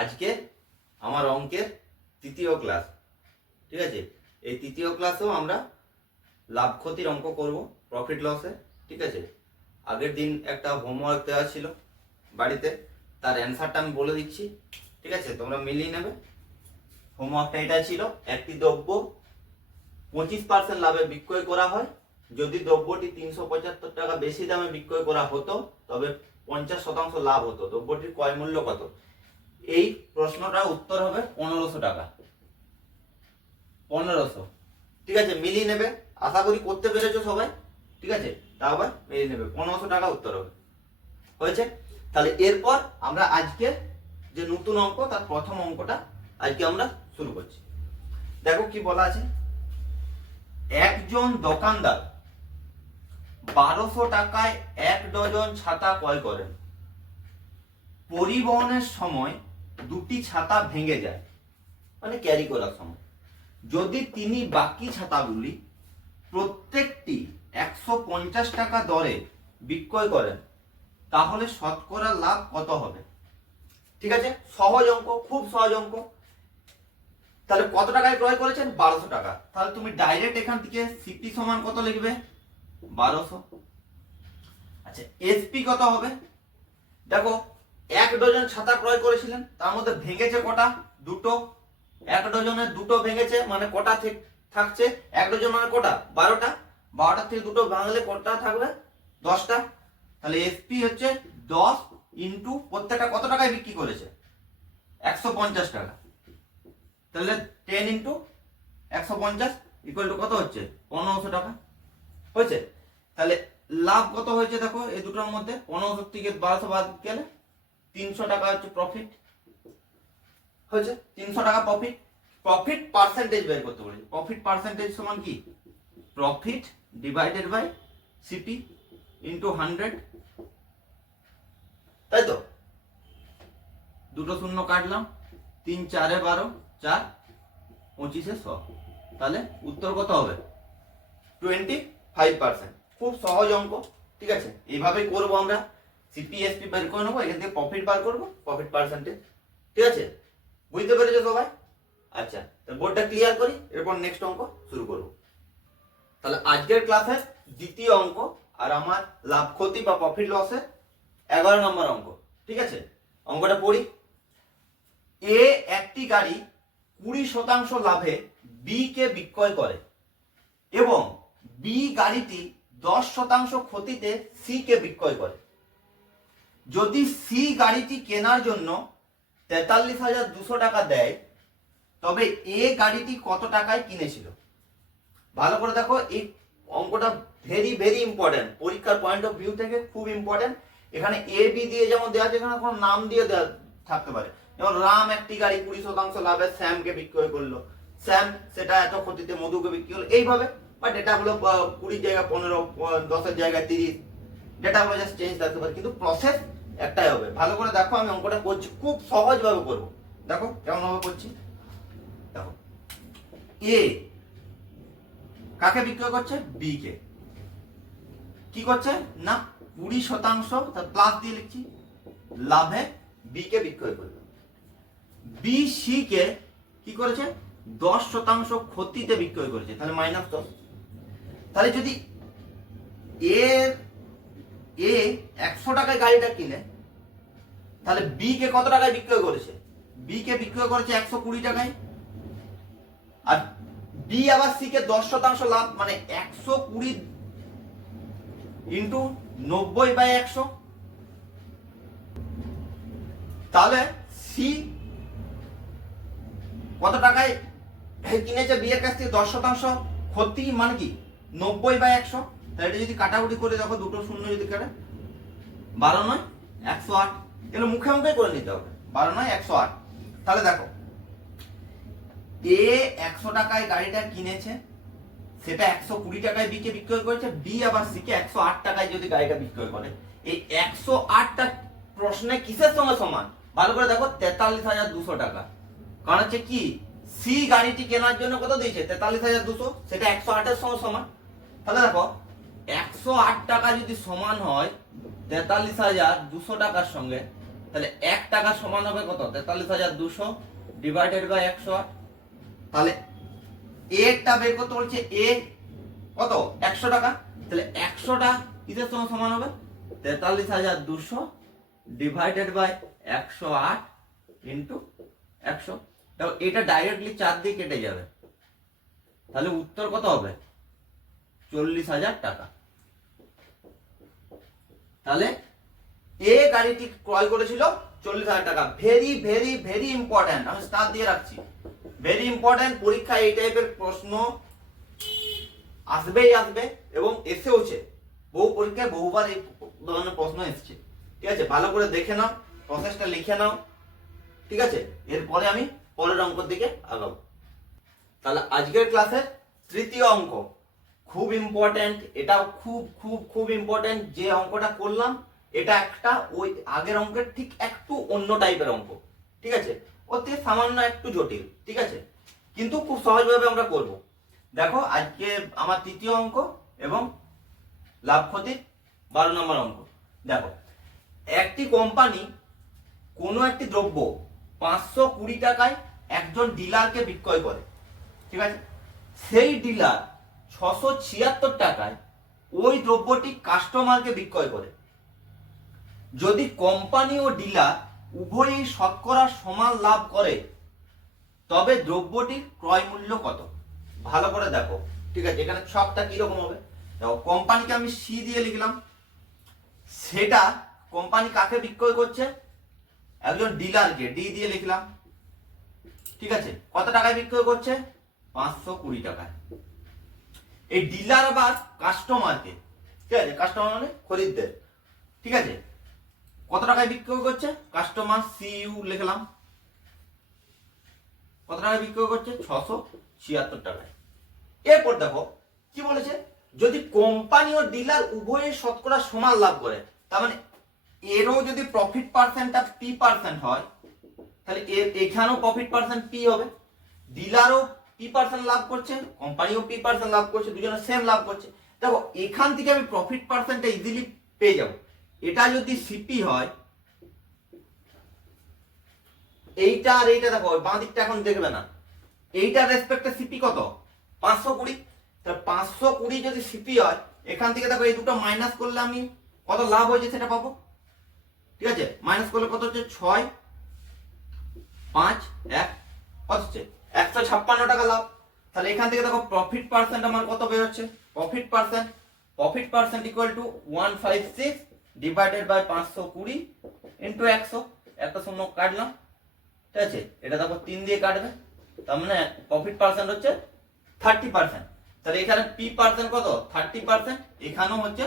আজকে আমার অঙ্কের তৃতীয় ক্লাস। ঠিক আছে, এই তৃতীয় ক্লাসেও আমরা লাভ ক্ষতির অঙ্ক করব, প্রফিট লসে। ঠিক আছে, আগের দিন একটা হোমওয়ার্ক দেওয়া ছিল বাড়িতে, তার অ্যান্সারটা আমি বলে দিচ্ছি। ঠিক আছে, তোমরা মিলিয়ে নেবে। হোমওয়ার্কটা এটা ছিল, একটি দ্রব্য 25% লাভে বিক্রয় করা হয়। যদি দ্রব্যটি 375 টাকা বেশি দামে বিক্রয় করা হতো তবে 50% লাভ হতো। দ্রব্যটির ক্রয় মূল্য কত? এই প্রশ্নটার উত্তর হবে 1500 টাকা। 1500। ঠিক আছে, মিলিয়ে নেবে। আশা করি করতে পেরেছো সবাই। ঠিক আছে, তা আবার মিলিয়ে নেবে। 1500 টাকা উত্তর হবে। হয়েছে? তাহলে এরপর আমরা আজকে যে নতুন অঙ্ক, তার প্রথম অঙ্কটা আজকে আমরা শুরু করছি। দেখো কি বলা আছে। একজন দোকানদার 1200 টাকায় 1 ডজন ছাতা ক্রয় করেন। পরিবহনের সময় দুটি ছাতা ভেঙে যায়, মানে ক্যারি করার সময়। যদি তিনি বাকি ছাতাগুলি প্রত্যেকটি 150 টাকা দরে বিক্রয় করেন তাহলে শতকরা লাভ কত হবে? ঠিক আছে, সহজ অঙ্ক, খুব সহজ অঙ্ক। তাহলে কত টাকায় ক্রয় করেছেন? 1200 টাকা। তাহলে তুমি ডাইরেক্ট এখান থেকে সিপি সমান কত লিখবে? 1200। আচ্ছা, এসপি কত হবে? দেখো, 1 ডজন ছাতা ক্রয় করেছিলেন, তার মধ্যে ভেঙেছে কটা? দুটো। 1 ডজনের দুটো ভেঙেছে, মানে কটা থাকছে? 1 ডজন মানে কটা? 12টা। 12টা থেকে দুটো ভাঙলে কটা থাকবে? 10টা। তাহলে এসপি হচ্ছে 10 ইন্টু প্রত্যেকটা কত টাকায় বিক্রি করেছে? 150 টাকা। তাহলে 10 ইন্টু 150 ইকুয়াল টু কত হচ্ছে? 1500 টাকা। হয়েছে? তাহলে লাভ কত হয়েছে দেখো এই দুটোর মধ্যে? 1500 থেকে 1200 বাদ গেলে 300 টাকা হচ্ছে প্রফিট। হয়েছে? 300 টাকা প্রফিট। প্রফিট পার্সেন্টেজ বের করতে বলেছি। প্রফিট পার্সেন্টেজ সমান কি? Profit divided by CP into 100। তাই তো? দুটো শূন্য কাটলাম, 3 4 12, 4 25 100। তাহলে উত্তর কত হবে? 25%। খুব সহজ অঙ্ক। ঠিক আছে, এইভাবেই করবো আমরা। সিপিএসপি বের করে নেবো, এখান থেকে প্রফিট বার করবো, প্রফিট পার্সেন্টেজ। ঠিক আছে, বুঝতে পেরেছো সবাই? আচ্ছা, বোর্ডটা ক্লিয়ার করি, এরপর নেক্সট অঙ্ক শুরু করবো। তাহলে আজকের ক্লাসের দ্বিতীয় অঙ্ক, আর আমার লাভ ক্ষতি বা প্রফিট লসের 11 নম্বর অঙ্ক। ঠিক আছে, অঙ্কটা পড়ি। এ একটি গাড়ি 20% লাভে বি কে বিক্রয় করে এবং বি গাড়িটি 10% ক্ষতিতে সি কে বিক্রয় করে। যদি সি গাড়িটি কেনার জন্য 43,200 টাকা দেয় তবে এ গাড়িটি কত টাকায় কিনেছিল? ভালো করে দেখো, এই অঙ্কটা ভেরি ভেরি ইম্পর্টেন্ট, পরীক্ষার পয়েন্ট অফ ভিউ থেকে খুব ইম্পর্টেন্ট। এখানে এ বি দিয়ে যেমন দেওয়া আছে, এখানে কোনো নাম দিয়ে দেওয়া থাকতে পারে। যেমন রাম একটি গাড়ি 20% লাভে শ্যামকে বিক্রয় করলো, শ্যাম সেটা এত ক্ষতিতে মধুকে বিক্রি করলো, এইভাবে। বা ডেটা গুলো 20 জায়গায় 15, 10-এর জায়গায় 30, ডেটা গুলো জাস্ট চেঞ্জ থাকতে পারে, কিন্তু প্রসেস একটাই হবে। ভালো করে দেখো, আমি অঙ্কটা করছি, খুব সহজ ভাবে করবো। দেখো কেমন ভাবে করছি। দেখো, এ কাকে বিক্রয় করছে? বি কে। কি করছে না, 20% প্লাস দিয়ে লিখছি, লাভে বি কে বিক্রয় করলো। বি সি কে কি করেছে? 10% ক্ষতিতে বিক্রয় করেছে, তাহলে -10। তাহলে যদি এ 100 টাকায় গাড়িটা কিনে, তাহলে বি কে কত টাকায় বিক্রয় করেছে? বি কে বিক্রয় করেছে 120 টাকায়। আর বি আবার সি কে 10% লাভ, মানে 120 ইন্টু 90/100। তাহলে সি কত টাকায় কিনেছে বি এর কাছ থেকে? 10% ক্ষতি, মানে কি 90/100। তাহলে এটা যদি কাটাকুটি করে দেখো, দুটো শূন্য যদি কাটে, 12 9 108। এগুলো মুখে মুখে করে নিতে হবে, 12 9 108। তাহলে দেখো, এ 100 টাকায় গাড়িটা কিনেছে, সেটা 120 টাকায় বি কে বিক্রয় করেছে। বি আবার সি কে 108 টাকায় যদি গাড়িটা বিক্রয় করে, এই 108টা প্রশ্নে কিসের সঙ্গে সমান? ভালো করে দেখো, 43,200 টাকা। কারণ হচ্ছে কি, সি গাড়িটি কেনার জন্য কত দিয়েছে? 43,200, সেটা 108 এর সঙ্গে সমান। তাহলে দেখো, 108 টাকা যদি সমান হয় 43,200 টাকার সঙ্গে, তাহলে 1 টাকা সমান হবে কত? 43,200 ডিভাইডেড বাই 108। তাহলে এটা বের করতে বলছে, এ কত? 100 টাকা। তাহলে 100টা কিসের সঙ্গে সমান হবে? 43,200 ডিভাইডেড বাই 108 ইন্টু 100। দেখো এটা ডাইরেক্টলি 4 দিয়ে কেটে যাবে, তাহলে উত্তর কত হবে? 40,000 টাকা। তাহলে এ গাড়িটি ক্রয় করেছিল 40,000 টাকা। ভেরি ভেরি ভেরি ইম্পর্টেন্ট, আমি স্টার দিয়ে রাখছি, ভেরি ইম্পর্টেন্ট। পরীক্ষায় এই টাইপের প্রশ্ন আসবেই আসবে এবং এসেওছে, বহু পরীক্ষায় বহুবার এই ধরনের প্রশ্ন এসেছে। ঠিক আছে, ভালো করে দেখে নাও, প্রসেসটা লিখে নাও। ঠিক আছে, এরপরে আমি পরের অঙ্কের দিকে আগাবো। তাহলে আজকের ক্লাসের তৃতীয় অঙ্ক খুব ইম্পর্টেন্ট, এটাও খুব খুব খুব ইম্পর্টেন্ট। যে অঙ্কটা করলাম এটা একটা ওই আগের অঙ্কের ঠিক একটু অন্য টাইপের অঙ্ক। ঠিক আছে, ওর থেকে সামান্য একটু জটিল। ঠিক আছে, কিন্তু খুব সহজভাবে আমরা করব। দেখো আজকে আমার তৃতীয় অঙ্ক এবং লাভ ক্ষতির 12 নম্বর অঙ্ক। দেখো, একটি কোম্পানি কোনো একটি দ্রব্য 520 টাকায় একজন ডিলারকে বিক্রয় করে। ঠিক আছে, সেই ডিলার 676 টাকায় ওই দ্রব্যটি কাস্টমারকে বিক্রয় করে। যদি কোম্পানি ও ডিলার উভয়ই শতকরা সমান লাভ করে তবে দ্রব্যটির ক্রয় মূল্য কত? ভালো করে দেখো। ঠিক আছে, এখানে ছকটা কিরকম হবে? দেখো, কোম্পানিকে আমি সি দিয়ে লিখলাম, সেটা কোম্পানি কাকে বিক্রয় করছে? একজন ডিলারকে, ডি দিয়ে লিখলাম। ঠিক আছে, কত টাকায় বিক্রয় করছে? 520 টাকায়। এই ডিলার বা কাস্টমারকে, ঠিক আছে, কাস্টমার মানে খরিদ্দার, ঠিক আছে, কত টাকায় বিক্রয় করছে? কাস্টমার সিইউ লিখলাম, কত টাকায় বিক্রয় করছে? 676 টাকায়। এরপর দেখো কি বলেছে, যদি কোম্পানি ও ডিলার উভয়ের শতকরা সমান লাভ করে, তার মানে এরও যদি প্রফিট পার্সেন্টটা P% হয়, তাহলে এখানেও প্রফিট পার্সেন্ট P হবে। ডিলারও P% লাভ করছে, কোম্পানিও P% লাভ করছে, দুজনে সেম লাভ করছে। দেখো এখান থেকে আমি প্রফিট পার্সেন্টটা ইজিলি পেয়ে যাব। এটা যদি সিপি হয়, এইটা আর এইটা দেখো বাঁ দিকটা এখন দেখবে না, এইটার রেসপেক্টে সিপি কত? 520। তাহলে 520 যদি সিপি হয়, এখান থেকে দেখো এই দুটো মাইনাস করলে আমি কত লাভ হয়েছে সেটা পাবো। ঠিক আছে, মাইনাস করলে কত হচ্ছে? 6 5 1 কত হচ্ছে? 156 টাকা লাভ। তাহলে এখান থেকে দেখো প্রফিট পার্সেন্ট আমার কত বের হচ্ছে? Profit percent equal to 156 divided by 520 into 100। একটা শূন্য কাটলাম। ঠিক আছে, এটা দেখো 3 দিয়ে কাটবে, তার মানে প্রফিট পার্সেন্ট হচ্ছে 30%। তাহলে এখানে P% কত? 30%, এখানেও হচ্ছে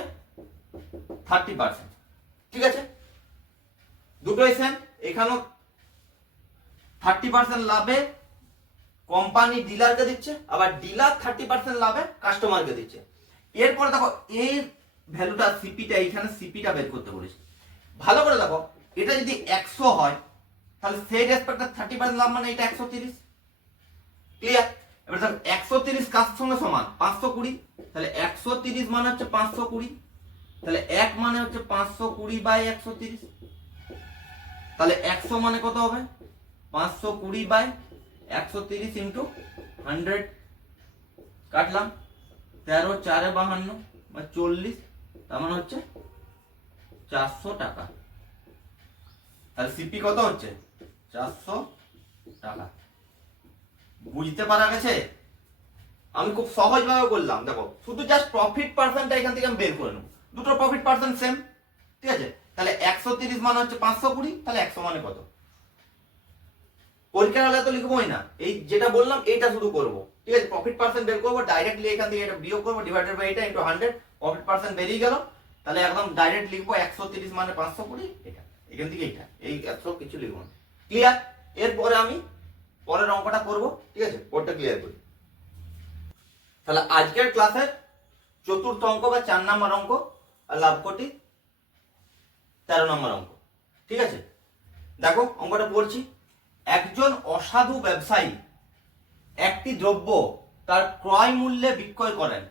30%। ঠিক আছে, দুটোই সেম। এখানেও 30% লাভে কোম্পানি ডিলারকে দিচ্ছে, আবার ডিলার 30% লাভে কাস্টমারকে দিচ্ছে। এরপর দেখো এই ভ্যালুটা সিপিটা, এখানে সিপিটা বের করতে বলেছি। ভালো করে দেখো, এটা যদি 100 হয় তাহলে সেই রেসপেক্টে 30% লাভ মানে এটা 130। ক্লিয়ার? এবার দেখো 130 কার সঙ্গে সমান? 520। তাহলে 130 মানে হচ্ছে 520, তাহলে 1 মানে হচ্ছে 520 বাই 130। তাহলে 100 মানে কত হবে? 520 বাই 130 ইন্টু 100। কাটলাম, 13 4 52 বা 40, তার মানে হচ্ছে 400 টাকা। তাহলে সিপি কত হচ্ছে? 400 টাকা। বুঝতে পারা গেছে? আমি খুব সহজ ভাবে বললাম। দেখো শুধু জাস্ট প্রফিট পার্সেন্টটা এখান থেকে আমি বের করে নেব, দুটো প্রফিট পার্সেন্ট সেম। ঠিক আছে, তাহলে 130 মানে হচ্ছে 520, তাহলে 100 মানে কত? পরীক্ষার হলে তো লিখবোই না, এই যেটা বললাম এইটা শুধু করব। ঠিক আছে, প্রফিট পার্সেন্ট বের করবো, ডাইরেক্টলি এখান থেকে এটা বিয়োগ করবো, ডিভাইডেড বাই এটা ইনটু 100, প্রফিট পার্সেন্ট বেরিয়ে গেল। তাহলে একদম ডাইরেক্ট লিখবো 130 মানে 520, এটা এখান থেকে এটা, এই 100 কিছু লিখবো না। ক্লিয়ার? এরপরে আমি পরের অঙ্কটা করব। ঠিক আছে, পরটা ক্লিয়ার করি। তাহলে আজকের ক্লাসের চতুর্থ অঙ্ক বা 4 নম্বর অঙ্ক আর লাভ কোটি 13 নম্বর অঙ্ক। ঠিক আছে, দেখো অঙ্কটা পড়ছি। একজন অসাধু ব্যবসায়ী একটি দ্রব্য তার ক্রয় মূল্যে বিক্রয় করেন,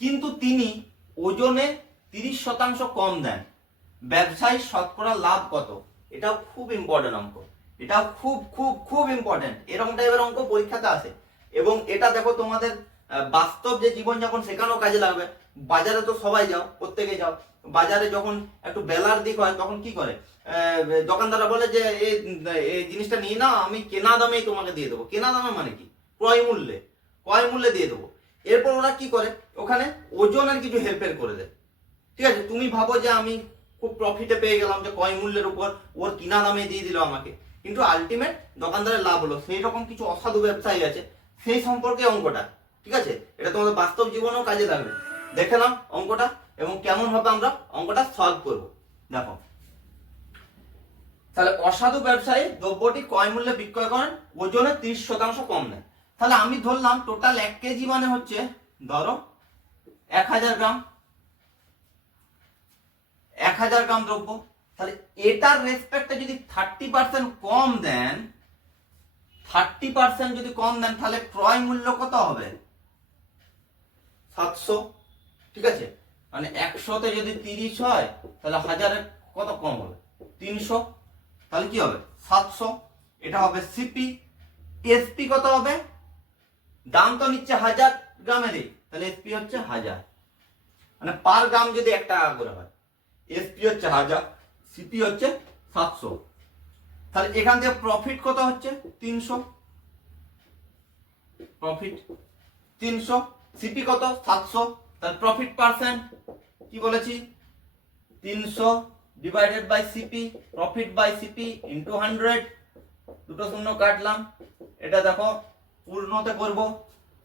কিন্তু তিনি ওজনে 30% কম দেন। ব্যবসায়ী শতকরা লাভ কত? এটাও খুব ইম্পর্টেন্ট অঙ্ক, এটাও খুব খুব খুব ইম্পর্টেন্ট। এরকম টাইপের অঙ্ক পরীক্ষাতে আসে এবং এটা দেখো তোমাদের বাস্তব যে জীবনযাপন সেখানেও কাজে লাগবে। বাজারে তো সবাই যাও, প্রত্যেকে যাও, বাজারে যখন একটু বেলার দিক হয় তখন কি করে, দোকানদাররা বলে যে এই জিনিসটা নিয়ে নাও, আমি কেনা দামেই তোমাকে দিয়ে দেবো। কেনা দামে মানে কি, ক্রয় মূল্যে, ক্রয় মূল্যে দিয়ে দেবো। এরপর ওরা কি করে, ওখানে ওজনের কিছু হেরফের করে দেয়। ঠিক আছে, তুমি ভাবো যে আমি খুব প্রফিটে পেয়ে গেলাম, যে ক্রয় মূল্যের উপর ওর কিনা দামে দিয়ে দিল আমাকে, কিন্তু আলটিমেট দোকানদারের লাভ হলো। সেই রকম কিছু অসাধু ব্যবসায়ী আছে, সেই সম্পর্কে অঙ্কটা। ঠিক আছে, এটা তোমাদের বাস্তব জীবনেও কাজে লাগবে। দেখে নাও অঙ্কটা এবং কেমন ভাবে আমরা অঙ্কটা সলভ করব। দেখো তাহলে অসাধু ব্যবসায়ী দ্রব্যটি ক্রয় মূল্যে বিক্রয় করেন, ওজনে 30% কম নেয়। তাহলে আমি ধরলাম টোটাল 1 কেজি মানে হচ্ছে ধরো 1000 গ্রাম, 1000 গ্রাম দ্রব্য। তাহলে এটার রেসপেক্টে যদি 30% কম দেন, 30% যদি কম দেন, তাহলে ক্রয় মূল্য কত হবে, 700। ঠিক আছে, মানে 100তে যদি 30 হয় তাহলে 1000-এ কত কম হবে, 300। তাহলে কি হবে, 700। এটা হবে সিপি। এসপি কত হবে, দাম তো নিচ্ছে 1000 গ্রামেরই, তাহলে এসপি হচ্ছে 1000, মানে পার গ্রাম যদি 1 টাকা করে হয়। এসপি হচ্ছে 1000, সিপি হচ্ছে 700। তাহলে এখান থেকে প্রফিট কত হচ্ছে, 300। প্রফিট 300, সিপি কত 700। তাহলে প্রফিট পার্সেন্ট কি বলেছি, 300 divided by CP, profit by CP into 100। দুটো শূন্য কাটলাম, এটা দেখো পূর্ণতে করব,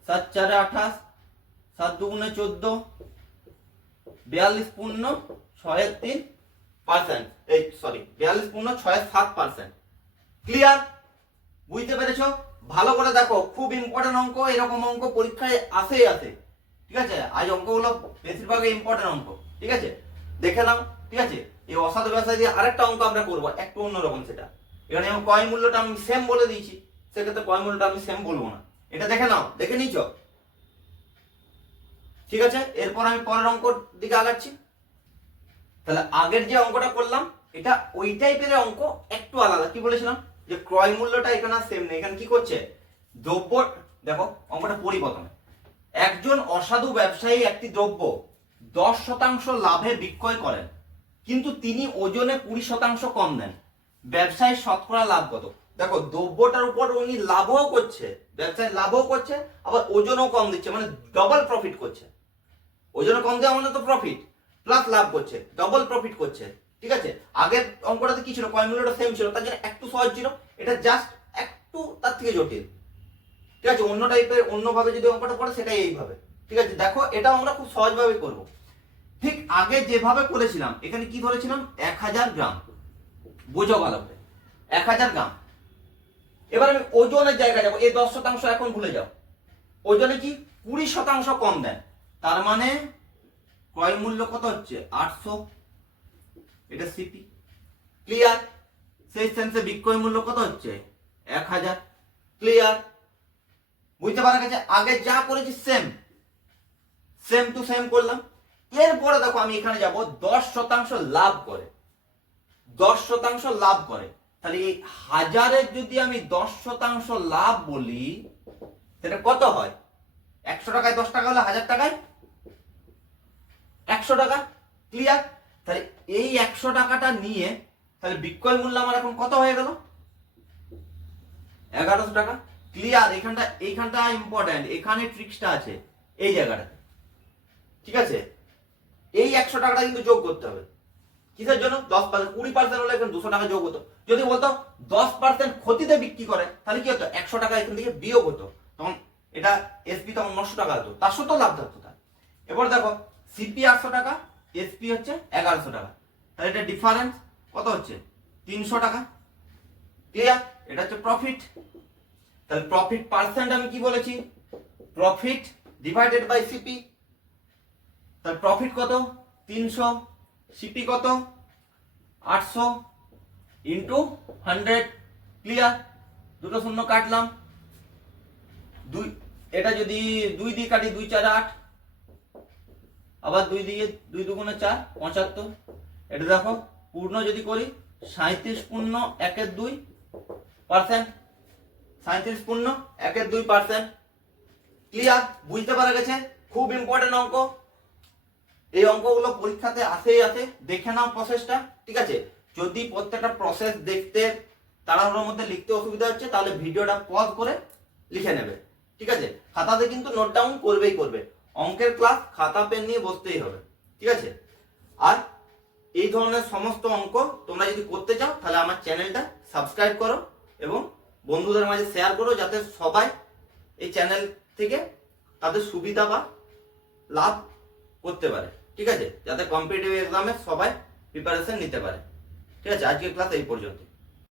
7 4 28, 7 2 14, 42 পূর্ণ 6.3%, এই সরি 42 পূর্ণ 6.7%। ক্লিয়ার, বুঝতে পেরেছো? ভালো করে দেখো, খুব ইম্পর্টেন্ট অঙ্ক, এরকম অঙ্ক পরীক্ষায় আসেই আসে। ঠিক আছে, আজ অঙ্কগুলো বেশিরভাগ ইম্পর্টেন্ট অঙ্ক। ঠিক আছে, দেখে নাও। ঠিক আছে, এই অসাধু ব্যবসায় দিয়ে আরেকটা অঙ্ক আমরা করবো, একটু অন্যরকম। সেটা এখানে ক্রয় মূল্যটা আমি সেম বলে দিয়েছি, সেক্ষেত্রে ক্রয় মূল্যটা আমি সেম বলবো না। এটা দেখে নাও, দেখে নিচ্ছ? ঠিক আছে, এরপর আমি পরের অঙ্কর দিকে আগাচ্ছি। তাহলে আগের যে অঙ্কটা করলাম এটা ওই টাইপের অঙ্ক, একটু আলাদা। কি বলেছিলাম যে ক্রয় মূল্যটা এখানে সেম নেই। এখানে কি করছে, দ্রব্য, দেখো অঙ্কটা পরিবর্তন। একজন অসাধু ব্যবসায়ী একটি দ্রব্য 10% লাভে বিক্রয় করেন, কিন্তু তিনি ওজনে 20% কম দেন। ব্যবসায়ী শতকরা লাভ কত? দেখো দ্রব্যটার উপর উনি লাভও করছে, ব্যবসায়ী লাভও করছে, আবার ওজনও কম দিচ্ছে, মানে ডবল প্রফিট করছে। ওজনে কম দেওয়া মানে তো প্রফিট, প্লাস লাভ করছে, ডবল প্রফিট করছে। ঠিক আছে, আগের অঙ্কটাতে কি ছিল, ক্রয় মূল্যটা সেম ছিল, তার জন্য একটু সহজ ছিল। এটা জাস্ট একটু তার থেকে জটিল। ঠিক আছে, অন্য টাইপের, অন্যভাবে যদি অঙ্কটা পড়ে সেটাই এইভাবে। ঠিক আছে, দেখো এটাও আমরা খুব সহজভাবে করব। ঠিক আগে যেভাবে করেছিলাম, এখানে কি ধরেছিলাম, 1000 গ্রাম, বুঝো ভালো করে, 1000 গ্রাম। এবার আমি ওজনের জায়গায় যাবো, এই 10% এখন ভুলে যাও। ওজনে কি 20% কম দেন, তার মানে ক্রয় মূল্য কত হচ্ছে, 800। এটা সিপি। ক্লিয়ার, সেই সেন্সে বিক্রয় মূল্য কত হচ্ছে, 1000। ক্লিয়ার, বুঝতে পারা গেছে? আগে যা করেছি সেম, সেম টু সেম করলাম। এরপরে দেখো আমি এখানে যাব 10% লাভ করে, 10% লাভ করে। তাহলে এই 1000-এর যদি আমি 10% লাভ বলি, সেটা কত হয়, 100 টাকায় 10 টাকা হলে 1000 টাকায় 100 টাকা। ক্লিয়ার, তাহলে এই 100 টাকাটা নিয়ে তাহলে বিক্রয় মূল্য আমার এখন কত হয়ে গেল, 1100 টাকা। ক্লিয়ার, এইখানটা ইম্পর্টেন্ট, এখানে ট্রিক্সটা আছে এই জায়গাটাতে। ঠিক আছে, এই 100 টাকাটা কিন্তু যোগ করতে হবে। কিসের জন্য, 10%, 20% হলে এখানে 200 টাকা যোগ হতো। যদি বলতো 10% ক্ষতিতে বিক্রি করে, তাহলে কি হতো, 100 টাকা এখান থেকে বিয়োগ হতো, তখন এটা এসপি তখন 900 টাকা হতো, তার সাথেও লাভ থাকতো তার। এবার দেখো সিপি 800 টাকা, এসপি হচ্ছে 1100 টাকা, তাহলে এটা ডিফারেন্স কত হচ্ছে, 300 টাকা। ক্লিয়ার, এটা হচ্ছে প্রফিট। তাহলে প্রফিট পার্সেন্ট আমি কি বলেছি, প্রফিট ডিভাইডেড বাই সিপি। তাহলে প্রফিট কত, 300, সিপি কত, 800 ইন্টু 100। ক্লিয়ার, দুটো শূন্য কাটলাম, দুই, এটা যদি 2 দিয়ে কাটি, 2 4 8, আবার 2 দিয়ে 2 2 4 75। এটা দেখো পূর্ণ যদি করি 37.2%, 37.2%। ক্লিয়ার? বুঝতে পারা গেছে? খুব ইম্পর্টেন্ট অঙ্ক। এই অঙ্কগুলো পরীক্ষাতে আসেই আসে, দেখে নাও প্রসেসটা, ঠিক আছে? যদি প্রত্যেকটা প্রসেস দেখতে তাড়াহুড়োর মধ্যে লিখতে অসুবিধা হচ্ছে তাহলে ভিডিওটা পজ করে লিখে নেবে, ঠিক আছে? খাতাতে কিন্তু নোট ডাউন করবেই করবে। অঙ্কের ক্লাস খাতা পেন নিয়ে বসতেই হবে, ঠিক আছে? আর এই ধরনের সমস্ত অঙ্ক তোমরা যদি করতে চাও তাহলে আমার চ্যানেলটা সাবস্ক্রাইব করো এবং বন্ধুদের মাঝে শেয়ার করো, যাতে সবাই এই চ্যানেল থেকে তাদের সুবিধা বা লাভ করতে পারে, ঠিক আছে? যাতে কম্পিটিটিভ এক্সামে সবাই প্রিপারেশন নিতে পারে, ঠিক আছে? আজকের ক্লাস এই পর্যন্ত।